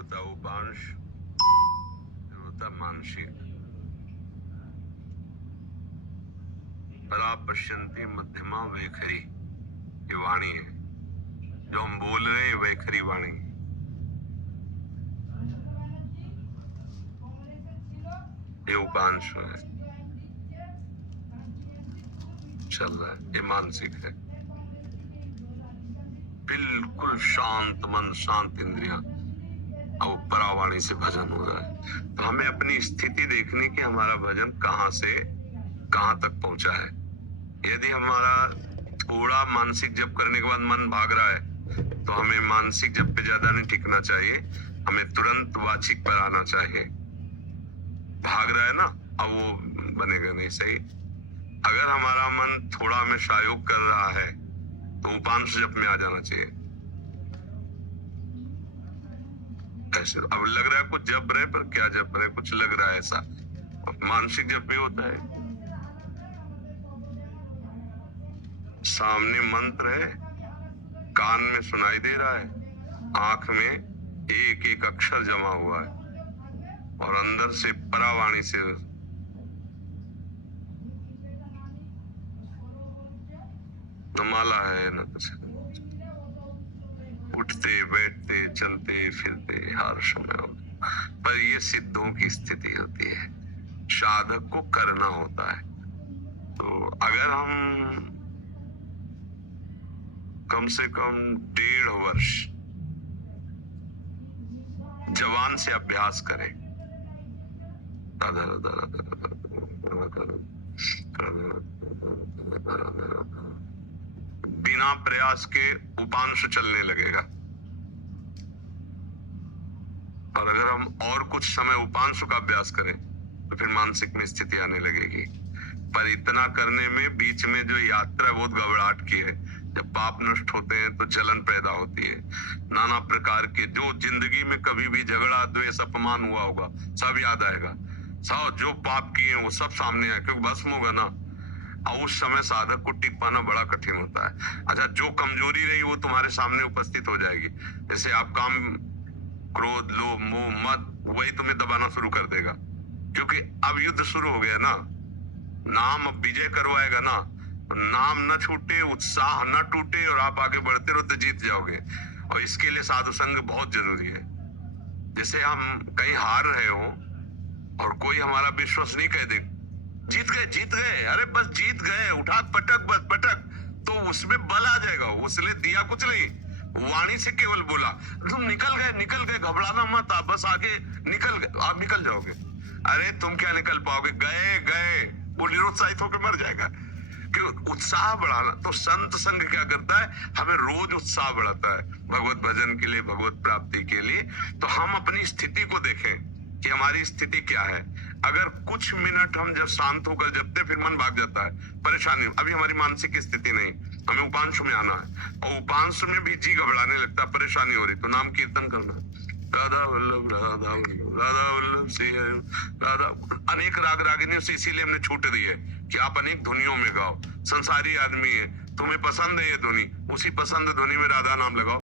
होता है उपांश, फिर होता है मानसिक। परा पश्यंती मध्यमा वैखरी, ये वाणी है जो हम बोल रहे हैं, वैखरी वाणी। ये उपांश है, चल रहा है, ये मानसिक है। बिल्कुल शांत मन, शांत इंद्रियां, अब परावाणी से भजन हो रहा है। तो हमें अपनी स्थिति देखनी कि हमारा भजन कहां से कहां तक पहुंचा है। यदि हमारा थोड़ा मानसिक जप करने के बाद मन भाग रहा है तो हमें मानसिक जप पे ज्यादा नहीं टिकना चाहिए, हमें तुरंत वाचिक पर आना चाहिए। भाग रहा है ना, अब वो बनेगा नहीं सही। अगर हमारा मन थोड़ा हमें सहयोग कर रहा है तो उपांश जप में आ जाना चाहिए। ऐसे अब लग रहा है कुछ जप रहे, पर क्या जप रहे, कुछ लग रहा है ऐसा, मानसिक जप भी होता है। सामने मंत्र है, कान में सुनाई दे रहा है, आंख में एक एक अक्षर जमा हुआ है, और अंदर से परावाणी से न माला है न कुछ, उठते बैठते चलते फिरते हर समय होता। पर ये सिद्धों की स्थिति होती है, साधक को करना होता है। तो अगर हम कम से कम 1.5 वर्ष जवान से अभ्यास करें, बिना प्रयास के उपांश चलने लगेगा। और अगर हम और कुछ समय उपांश का अभ्यास करें तो फिर मानसिक में स्थिति आने लगेगी। पर इतना करने में बीच में जो यात्रा बहुत घबराहट की है, जब पाप नष्ट होते हैं तो जलन पैदा होती है, नाना प्रकार के जो जिंदगी में कभी भी झगड़ा द्वेष अपमान हुआ होगा सब याद आएगा, सब जो पाप किए हैं वो सब सामने आए, क्योंकि भस्म होगा ना। और उस समय साधक को टिक पाना बड़ा कठिन होता है। अच्छा, जो कमजोरी रही वो तुम्हारे सामने उपस्थित हो जाएगी। जैसे आप काम, क्रोध, लोभ, मोह, मद, वही तुम्हें दबाना शुरू कर देगा, क्योंकि अब युद्ध शुरू हो गया ना। नाम अब विजय करवाएगा ना, तो नाम न छूटे, उत्साह न टूटे, और आप आगे बढ़ते रहो तो जीत जाओगे। और इसके लिए साधु संग बहुत जरूरी है। जैसे हम कहीं हार रहे हो और कोई हमारा विश्वास नहीं कह दे जीत गए जीत गए, अरे बस जीत गए, उठा पटक बस पटक, तो उसमें बल आ जाएगा। उसने दिया कुछ नहीं, वाणी से केवल बोला तुम निकल गए, घबराना मत, आप बस आगे निकल गए, आप निकल जाओगे। अरे तुम क्या निकल पाओगे, गए वो निरुत्साहित होकर मर जाएगा। क्यों? उत्साह बढ़ाना। तो संत संग क्या करता है, हमें रोज उत्साह बढ़ाता है भगवत भजन के लिए, भगवत प्राप्ति के लिए। तो हम अपनी स्थिति को देखें कि हमारी स्थिति क्या है। अगर कुछ मिनट हम जब शांत होकर जपते, फिर मन भाग जाता है, परेशानी, अभी हमारी मानसिक स्थिति नहीं, हमें उपांश में आना है, और उपांश में भी जी घबराने लगता है, परेशानी हो रही, तो नाम कीर्तन करना है, राधा वल्लभ राधा वल्लभ राधा वल्लभ श्री राधा। अनेक राग रागिनियों से इसीलिए हमने छूट दी है कि आप अनेक धुनियों में गाओ। संसारी आदमी है, तुम्हें पसंद है ये धुनी, उसी पसंद धुनी में राधा नाम लगाओ।